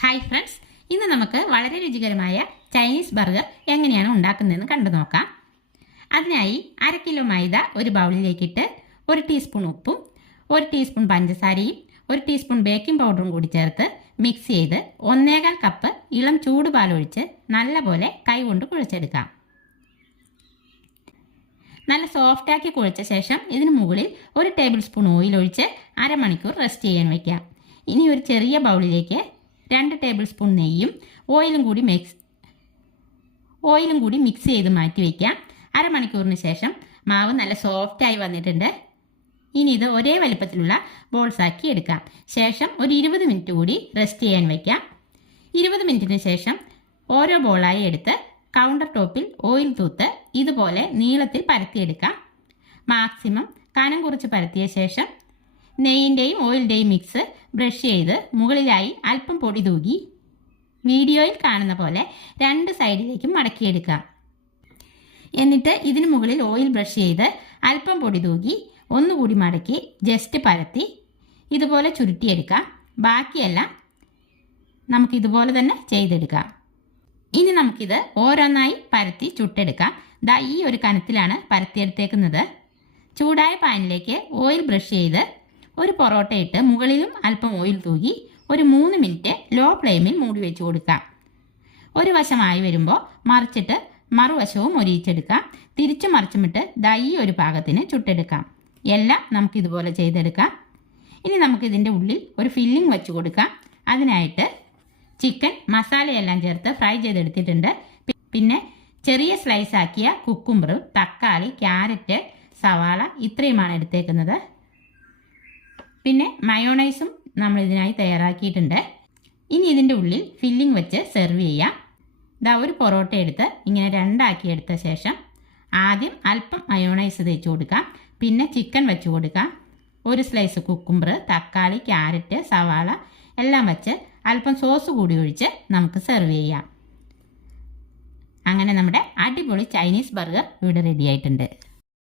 Hi friends, ഇന്ന് നമുക്ക് വളരെ രുചികരമായ ചൈനീസ് ബർഗർ എങ്ങനെയാണ് ഉണ്ടാക്കുന്നതെന്ന് കണ്ടു നോക്കാം. അതിനായി 1/2 കിലോ മൈദ ഒരു ബൗളിലേക്കിട്ട് 1 ടീസ്പൂൺ ഉപ്പും 1 ടീസ്പൂൺ പഞ്ചസാരയും 1 ടീസ്പൂൺ ബേക്കിംഗ് പൗഡറും കൂടി ചേർത്ത് മിക്സ് ചെയ്ത് 1/4 കപ്പ് ഇളം ചൂടുപാലൊഴിച്ച് നല്ലപോലെ കൈകൊണ്ട് കുഴച്ചെടുക്കാം. നല്ല സോഫ്റ്റാക്കി കുഴച്ച ശേഷം ഇതിന് മുകളിൽ 1 ടേബിൾ സ്പൂൺ ഓയിൽ ഒഴിച്ച് അരമണിക്കൂർ റെസ്റ്റ് ചെയ്യാൻ വയ്ക്കാം. ഇനി ഒരു ചെറിയ ബൗളിലേക്ക് 2 ടേബിൾ സ്പൂൺ നെയ്യും ഓയിലും കൂടി മിക്സ് ചെയ്ത് മാറ്റി വയ്ക്കാം. അരമണിക്കൂറിന് ശേഷം മാവ് നല്ല സോഫ്റ്റായി വന്നിട്ടുണ്ട്. ഇനി ഇത് ഒരേ വലിപ്പത്തിലുള്ള ബോൾസ് ആക്കി എടുക്കാം. ശേഷം ഒരു 20 മിനിറ്റ് കൂടി റെസ്റ്റ് ചെയ്യാൻ വയ്ക്കാം. 20 മിനിറ്റിന് ശേഷം ഓരോ ബോളായി എടുത്ത് കൗണ്ടർ ടോപ്പിൽ ഓയിൽ തൂത്ത് ഇതുപോലെ നീളത്തിൽ പരത്തിയെടുക്കാം. മാക്സിമം കനം കുറച്ച് പരത്തിയ ശേഷം നെയ്യിൻ്റെയും ഓയിലിൻ്റെയും മിക്സ് ബ്രഷ് ചെയ്ത് മുകളിലായി അല്പം പൊടി തൂകി വീഡിയോയിൽ കാണുന്ന പോലെ 2 സൈഡിലേക്കും മടക്കിയെടുക്കാം. എന്നിട്ട് ഇതിന് മുകളിൽ ഓയിൽ ബ്രഷ് ചെയ്ത് അല്പം പൊടി തൂകി ഒന്നുകൂടി മടക്കി ജസ്റ്റ് പരത്തി ഇതുപോലെ ചുരുട്ടിയെടുക്കാം. ബാക്കിയെല്ലാം നമുക്കിതുപോലെ തന്നെ ചെയ്തെടുക്കാം. ഇനി നമുക്കിത് ഓരോന്നായി പരത്തി ചുട്ടെടുക്കാം. ഈ ഒരു കനത്തിലാണ് പരത്തിയെടുത്തേക്കുന്നത്. ചൂടായ പാനിലേക്ക് ഓയിൽ ബ്രഷ് ചെയ്ത് ഒരു പൊറോട്ട ഇട്ട് മുകളിലും അല്പം ഓയിൽ തൂകി ഒരു 3 മിനിറ്റ് ലോ ഫ്ലെയിമിൽ മൂടി വെച്ച് കൊടുക്കാം. ഒരു വശമായി വരുമ്പോൾ മറിച്ചിട്ട് മറുവശവും മൊരിയിച്ചെടുക്കാം. തിരിച്ചു മറിച്ചുമിട്ട് ഈ ഒരു പാകത്തിന് ചുട്ടെടുക്കാം. എല്ലാം നമുക്കിതുപോലെ ചെയ്തെടുക്കാം. ഇനി നമുക്കിതിൻ്റെ ഉള്ളിൽ ഒരു ഫില്ലിംഗ് വെച്ച് കൊടുക്കാം. അതിനായിട്ട് ചിക്കൻ മസാലയെല്ലാം ചേർത്ത് ഫ്രൈ ചെയ്തെടുത്തിട്ടുണ്ട്. പിന്നെ ചെറിയ സ്ലൈസ് ആക്കിയ കുക്കുംബർ, തക്കാളി, ക്യാരറ്റ്, സവാള ഇത്രയുമാണ് എടുത്തേക്കുന്നത്. പിന്നെ മയോണൈസും നമ്മൾ ഇതിനായി തയ്യാറാക്കിയിട്ടുണ്ട്. ഇനി ഇതിൻ്റെ ഉള്ളിൽ ഫില്ലിംഗ് വെച്ച് സെർവ് ചെയ്യാം. ഒരു പൊറോട്ട എടുത്ത് ഇങ്ങനെ 2 ആക്കി എടുത്ത ശേഷം ആദ്യം അല്പം മയോണൈസ് തേച്ച് കൊടുക്കാം. പിന്നെ ചിക്കൻ വെച്ച് കൊടുക്കാം. ഒരു സ്ലൈസ് കുക്കുംബർ, തക്കാളി, ക്യാരറ്റ്, സവാള എല്ലാം വെച്ച് അല്പം സോസ് കൂടി ഒഴിച്ച് നമുക്ക് സെർവ് ചെയ്യാം. അങ്ങനെ നമ്മുടെ അടിപൊളി ചൈനീസ് ബർഗർ ഇവിടെ റെഡി ആയിട്ടുണ്ട്.